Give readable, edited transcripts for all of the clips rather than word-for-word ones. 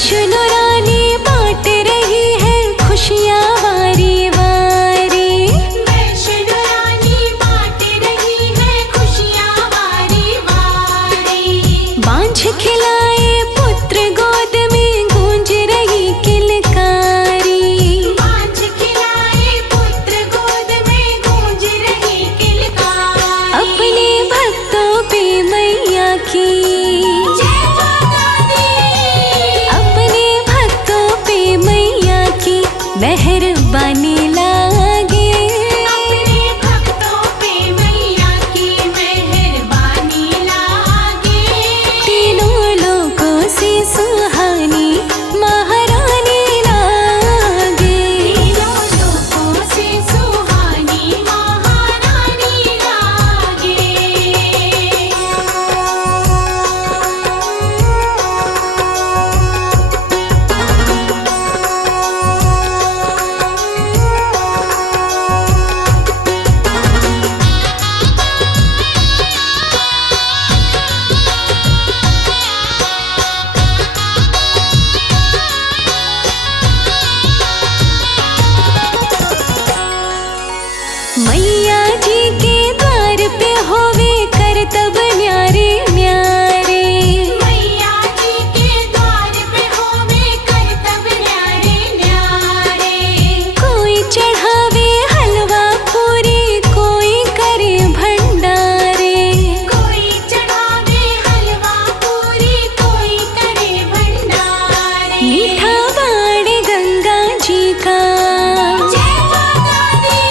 वैष्णो रानी बांट रही है खुशियाँ वारी वारी। वैष्णो रानी बांट रही है खुशियाँ वारी वारी। बांझ खिलाए पुत्र गोद में गूंज रही किलकारी। बांझ खिलाए पुत्र गोद में गूंज रही किलकारी। अपने भक्तों पे मैया की जय माता दी। अपने भक्तों पे मैया की मेहरबानी लागे। अपने भक्तों पे मैया की मेहरबानी लागे। तीनों लोगों से सुहानी महारानी लागे। तीनों लोकों से सुहानी महारानी लागे। मैया जी के द्वार पे होवे करतब न्यारे न्यारे। मैया जी के द्वार पे होवे करतब न्यारे न्यारे। कोई चढ़ावे हलवा पूरी कोई करे भंडारे। कोई चढ़ावे हलवा पूरी कोई करे भंडारे। मीठा बाण गंगा जी का जय माता दी।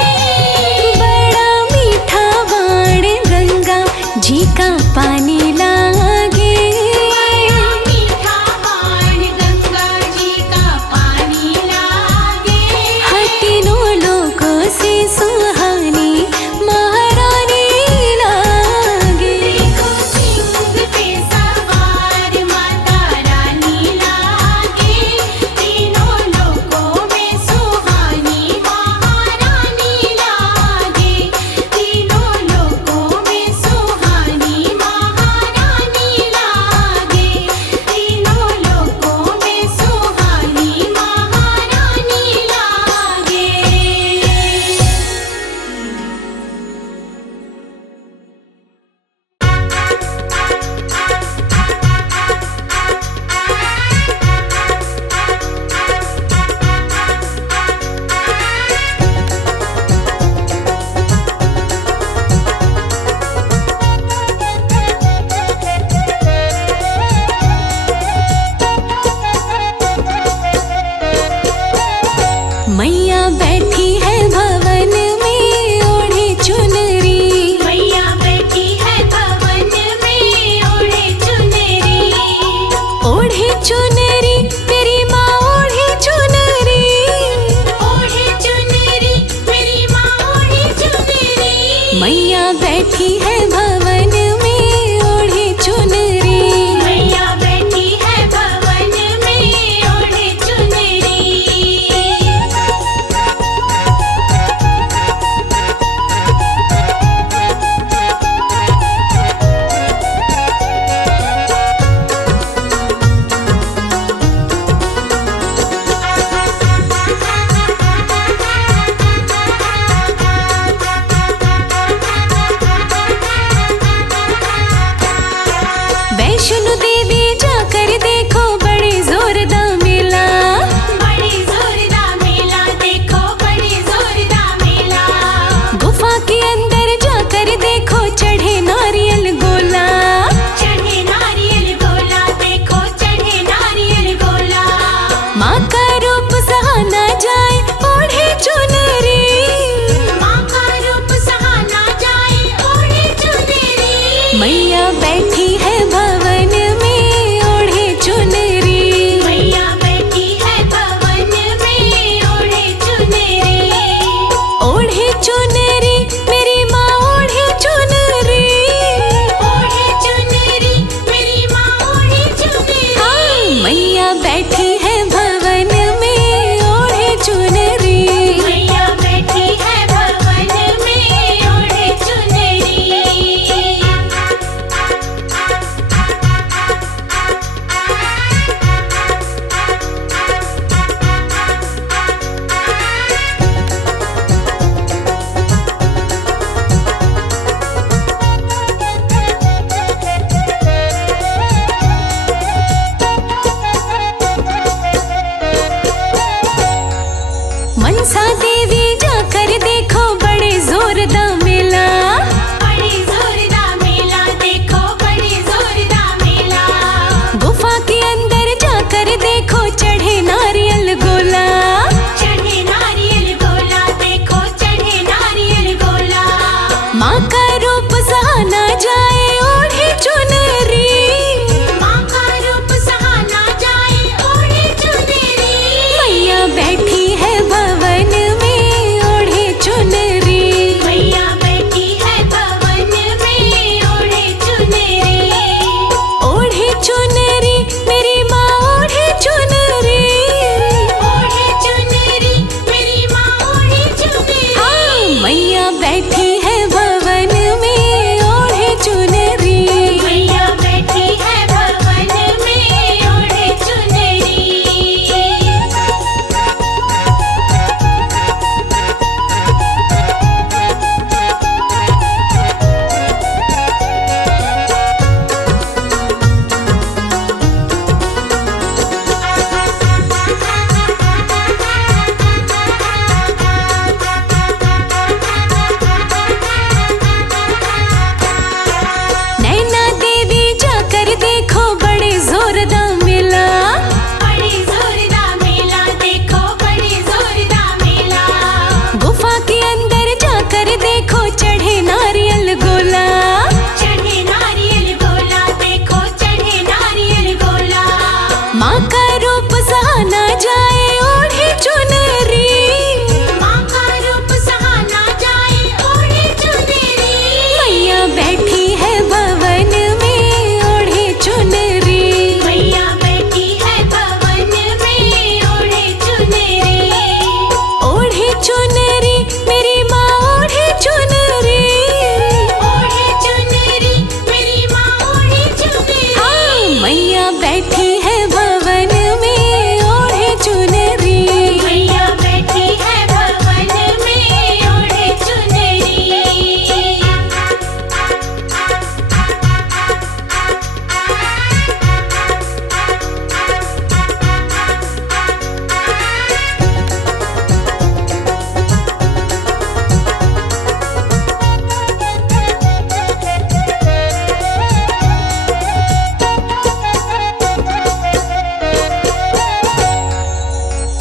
बड़ा मीठा बाण गंगा जी का पानी लागे। बड़ा मीठा बाण गंगा जी का पानी लागे। हर तीनों लोगों से सुहानी महारानी लागे। देखो सिंह पे सवार माता रानी लागे। तीनों लोकों में सुहानी महारानी लागे। तीनों लोकों में सुहानी महारानी लागे। तीनों लोकों में सुहानी महारानी लागे। मैया बैठी है भवन में ओढ़े चुनरी। मैया बैठी है भवन में ओढ़े चुनरी। ओढ़े चुनरी मेरी माँ ओढ़े चुनरी। ओढ़े चुनरी मेरी माँ ओढ़े चुनरी। मैया बैठी है भवन में ओढ़े चुनरी। मैया बैठी है भवन में ओढ़े चुनरी।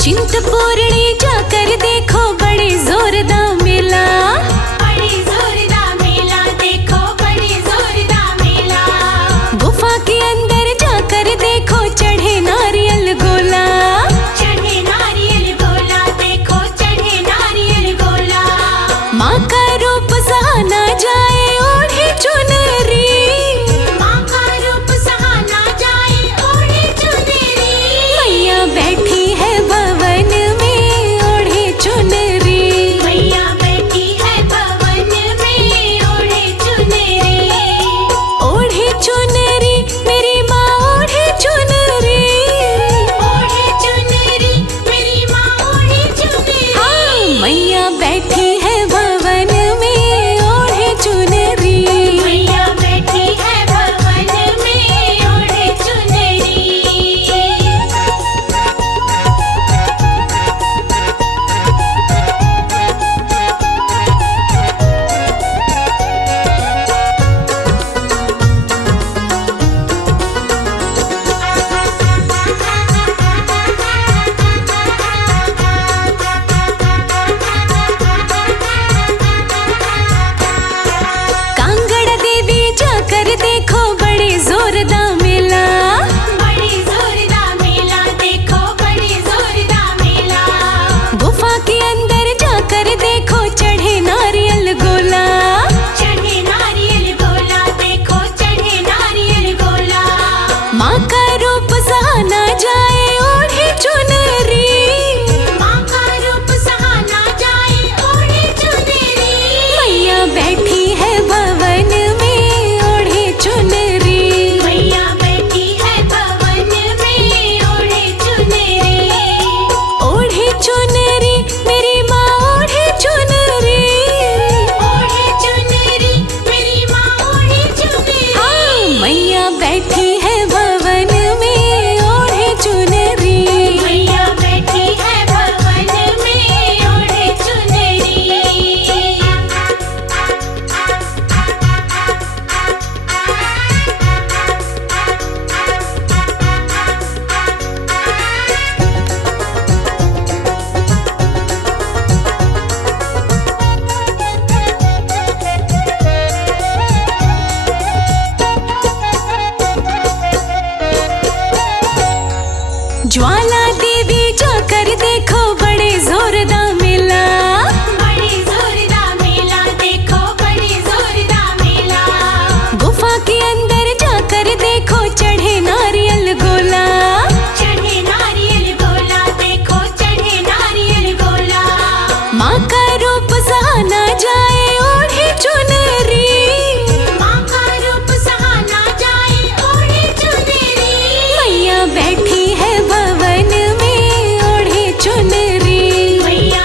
चिंतपूर्णी जाकर देखो बड़े जोरदार मेला। बड़े जोरदार मेला देखो, बड़े जोरदार मेला। गुफा के अंदर जाकर देखो चढ़े नारियल गोला। चढ़े नारियल गोला देखो, चढ़े नारियल गोला। माँ का रूप सहा ना जाए ओढ़े चुनरी। माँ का रूप सहा ना जाए ओढ़े चुनरी। मैया बैठी है भवन में ओढ़े चुनरी। मैया बैठी है भवन में ओढ़े चुनरी। ओढ़े चुनरी मेरी माँ ओढ़े चुनरी। ओढ़े चुनरी मेरी माँ ओढ़े चुनरी। हाँ, मैया बैठी है भवन में ओढ़े चुनरी। मैया बैठी है भवन में ओढ़े चुनरी। कांगड़ा देवी जाकर देखो बड़े जोरदार मेला। बड़े जोरदार मेला देखो, बड़े जोरदार मेला। गुफा के अंदर जाकर देखो चढ़े नारियल गोला। चढ़े नारियल गोला देखो, चढ़े नारियल गोला। माँ का रूप सहा ना जाए ओढ़े चुनरी। माँ का रूप सहा ना जाए ओढ़े चुनरी। मैया बैठी है भवन में ओढ़े चुनरी। मैया बैठी है भवन में ओढ़े चुनरी। ओढ़े चुनरी मेरी माँ ओढ़े चुनरी। ओढ़े चुनरी मेरी माँ ओढ़े चुनरी। हाँ, मैया बैठी है भवन में ओढ़े चुनरी। मैया बैठी है भवन में ओढ़े चुनरी। ज्वाला देवी जाकर देखो बड़े जोरदार मेला। बड़े जोरदार मेला देखो, बड़े जोरदार मेला। गुफा के अंदर जाकर देखो चढ़े नारियल गोला। चढ़े नारियल गोला देखो, चढ़े नारियल गोला। माँ का रूप सहा ना जाए ओढ़े चुनरी। माँ का रूप सहा ना जाए ओढ़े चुनरी। मैया बैठी है भवन में ओढ़े चुनरी। मैया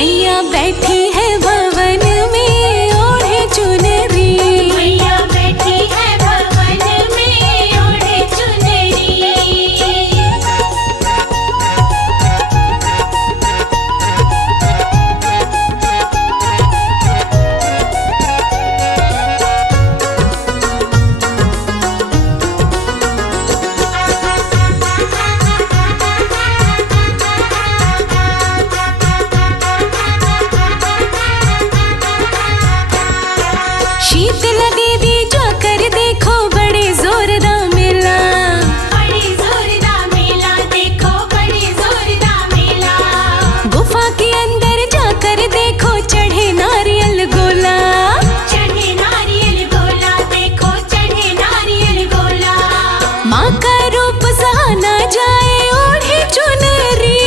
मैया बैठी है भवन में ओढ़े चुनरी। मैया बैठी है भवन में ओढ़े चुनरी। शीतला देवी जाकर देखो बड़े जोरदार मेला। बड़े जोरदार मेला देखो, बड़े जोरदार मेला। गुफा के अंदर जाकर देखो चढ़े नारियल गोला। चढ़े नारियल गोला देखो, चढ़े नारियल गोला। माँ का रूप सहा ना जाए ओढ़े चुनरी।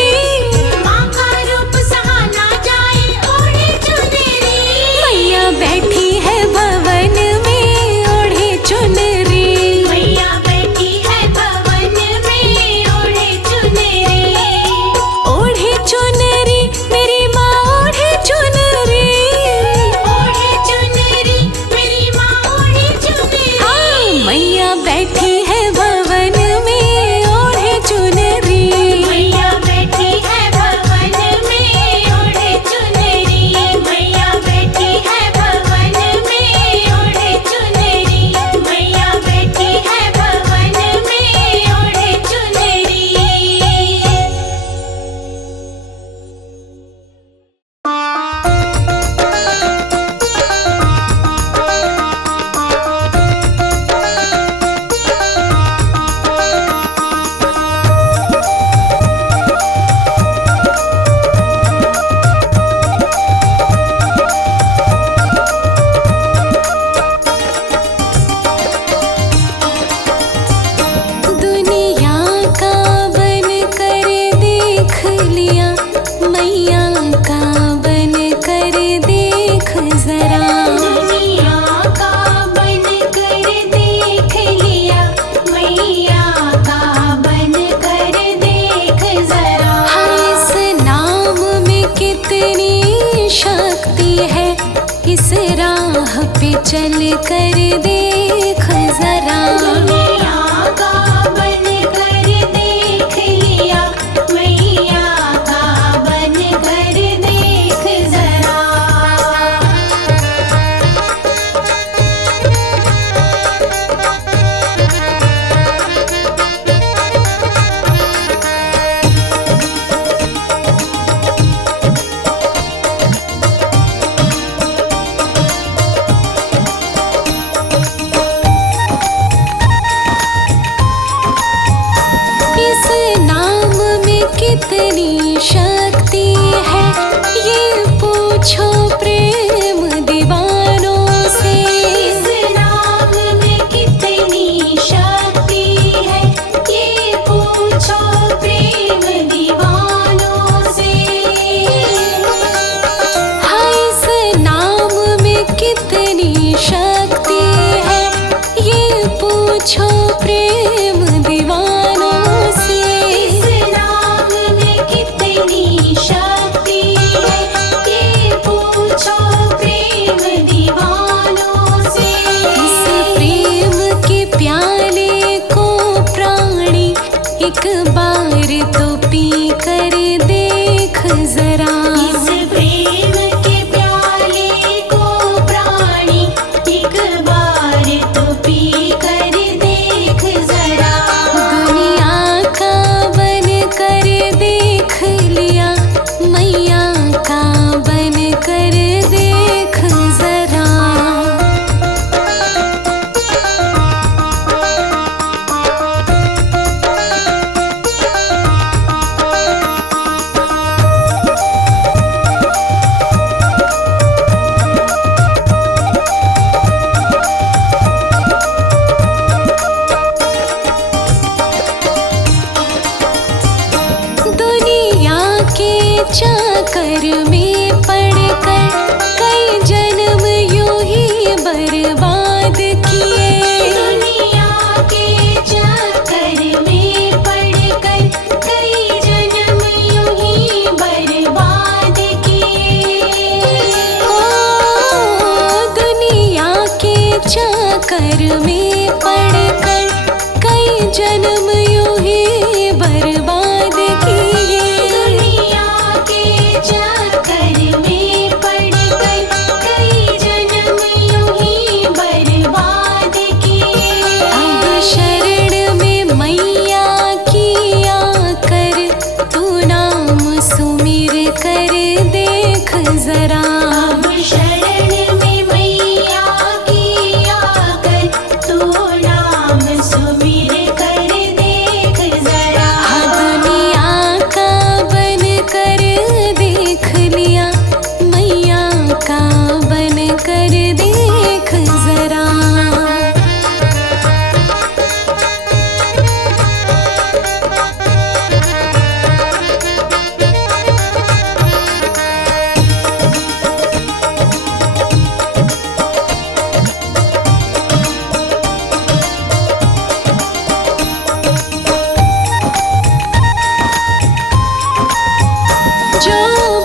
माँ का रूप सहा ना जाए ओढ़े चुनरी। मैया बैठी है भवन में ओढ़े चुनरी। मैया बैठी है भवन में ओढ़े चुनरी। ओढ़े चुनरी मेरी माँ ओढ़े चुनरी। ओढ़े चुनरी मेरी माँ ओढ़े चुनरी। हाँ, मैया बैठी है भवन में ओढ़े चुनरी। मैया बैठी है भवन में ओढ़े चुनरी। मैया बैठी है भवन में ओढ़े चुनरी। मैया बैठी है भवन में ओढ़े चुनरी। दुनिया का बन कर देख लिया, मैया का बन कर देख जरा। दुनिया का बन कर देख लिया, मैया का बन कर देख जरा। हाँ, इस नाम में कितनी शक्ति है, इस राह पे चल कर देख जरा। दुनिया का बन कर देख लिया, मैया का बन कर देख जरा। इस नाम में कितनी शक्ति है, ये पूछो प्रेम दीवानों से। इस नाम में कितनी शक्ति है, ये पूछो प्रेम दीवानों से। हाँ, इस नाम में कितनी शक्ति है, ये पूछो प्रेम दीवानों से। इस नाम में कितनी शक्ति है, ये पूछो प्रेम दीवानों से। इस प्रेम के प्याले को प्राणी एक बार तो पी कर देख जरा। इस प्रेम के प्याले को प्राणी एक बार तो पी कर देख जरा। दुनिया का बन कर देख लिया, मैया का बन कर देख जरा। दुनिया के चक्कर में पड़कर कई जन्म यूं ही बर्बाद किए। दुनिया के चक्कर में पड़कर कई जन्म यूं ही बर्बाद किए। देख जरा। अब शरण में मैया की आकर तू नाम सुमिर कर देख जरा। हाँ दुनिया का बन कर देख लिया, मैया का बन कर देख जरा। जो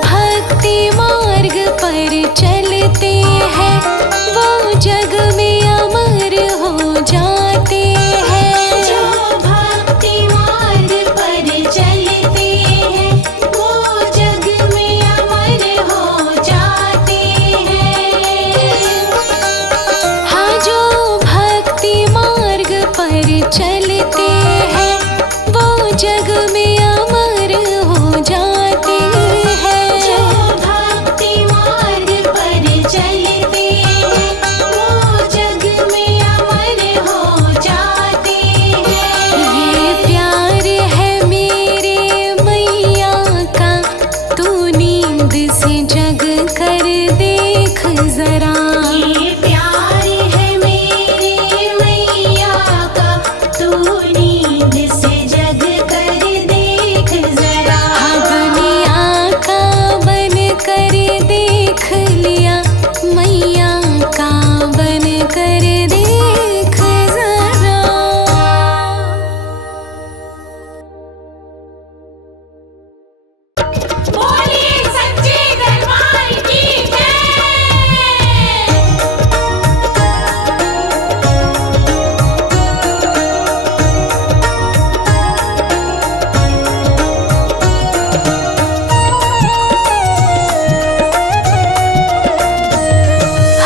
भक्ति मार्ग पर चलते हैं वो जग में अमर हो जाते हैं। जो भक्ति मार्ग पर चलते हैं वो जग में अमर हो जाते हैं। हाँ जो भक्ति मार्ग पर चलते हैं वो जग में अमर हो जाते हैं। जो भक्ति मार्ग पर चलते हैं वो जग में अमर हो जाते हैं। ये प्यार है मेरे मैया का, तू नींद से जग कर देख जरा। ये प्यार है मेरे मैया का, तू नींद से जग कर देख जरा। हाँ दुनिया का बन कर देख लिया, मैया का बन कर देख जरा। बोलिए सच्चे दरबार की जय।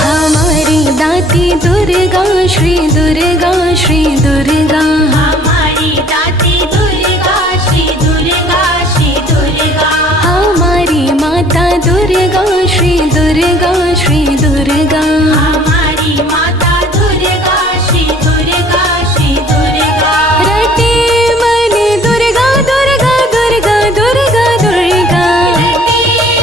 हमारी दाती दुर्गा श्री दुर्गा श्री दुर्गा। हमारी दाती दुर्गा श्री दुर्गा श्री दुर्गा। हमारी माता दुर्गा श्री दुर्गा श्री दुर्गा। हमारी माता दुर्गा श्री दुर्गा श्री दुर्गा। रटे मन दुर्गा दुर्गा दुर्गा दुर्गा दुर्गा। रटे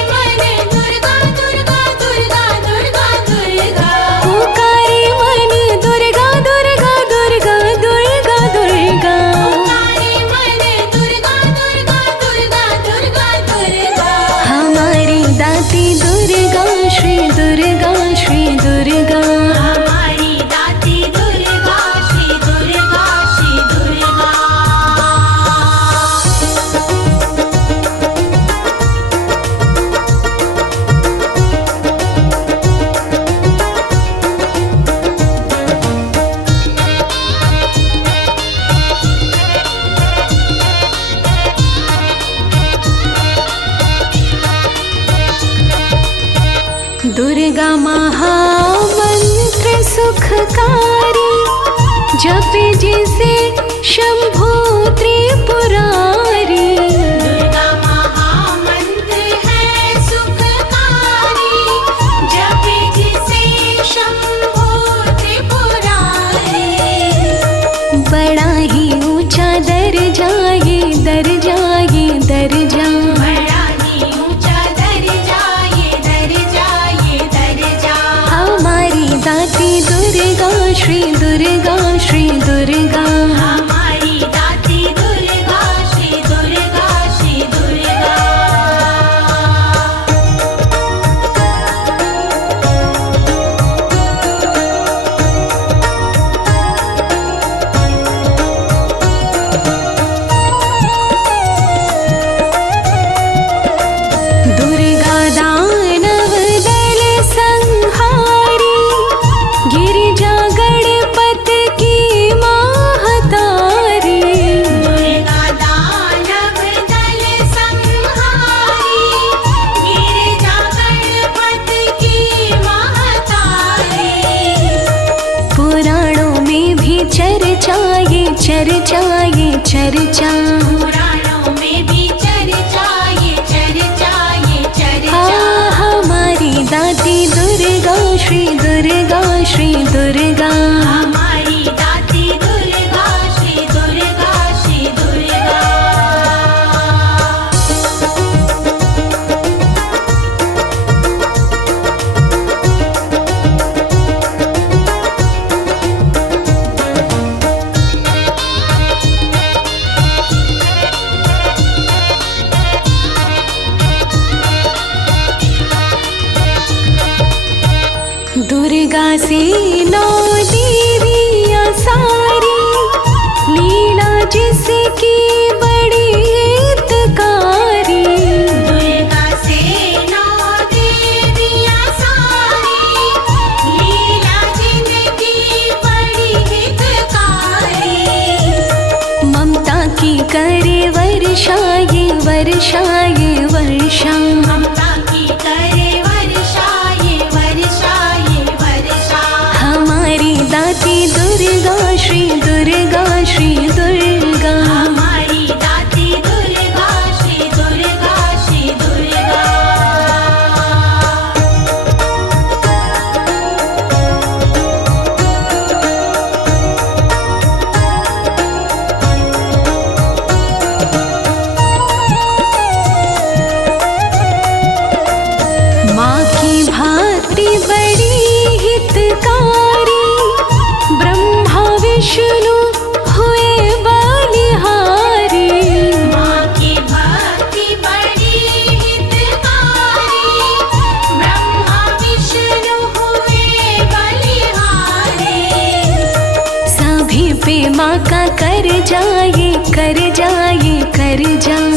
मन दुर्गा दुर्गा दुर्गा दुर्गा दुर्गा। पुकारे मन दुर्गा दुर्गा दुर्गा दुर्गा दुर्गा। पुकारे मन दुर्गा दुर्गा दुर्गा दुर्गा दुर्गा। हमारी दाती दुर्गा श्री दुर्गा श्री दुर्गा। हमारी दाती दुर्गा श्री दुर्गा श्री दुर्गा। दुर्गा महामंत्र सुखकारी, जपे जिसे शंभु त्रिपुरारी। दुर्गा महामंत्र है सुखकारी, जपे जिसे शंभु त्रिपुरारी। बड़ा ही ऊंचा दर्जा ये दर्जा ये दर्जा। बड़ा ही ऊंचा दर्जा ये दर्जा ये दर्जा। हमारी दाती दुर्गा श्री दुर्गा श्री दुर्गा। हमारी दाती दुर्गा श्री दुर्गा श्री दुर्गा। दुर्गा दानव दल संहारी, गिरिजा गणपति की महतारी। दुर्गा दानव दल संहारी, गिरिजा गणपति की महतारी। पुराणों में भी चर्चा ये चर्चा ये चर्चा। पुराणों में भी चर्चा ये चर्चा ये चर्चा। श्री दुर्गा श्री दुर्गा। हमारी दाती दुर्गा श्री दुर्गा श्री दुर्गा। दुर्गा से 9 देवियाँ सारी, लीला जिसकी बड़ी हितकारी। दुर्गा से 9 देवियाँ सारी, लीला जिनकी बड़ी हितकारी। ममता की करे वर्षा ये वर्षा ये वर्षा। ममता की करे वर्षा ये वर्षा ये वर्षा। हमारी दाती दुर्गा श्री दुर्गा श्री दुर्गा। हमारी दाती दुर्गा श्री दुर्गा श्री दुर्गा। माँ की भक्ति बड़ी हितकारी, ब्रह्मा विष्णु हुए बलिहारी। माँ की भक्ति बड़ी हितकारी, ब्रह्मा विष्णु हुए बलिहारी। सभी पे माँ का कर जाए कर जाए कर जाए।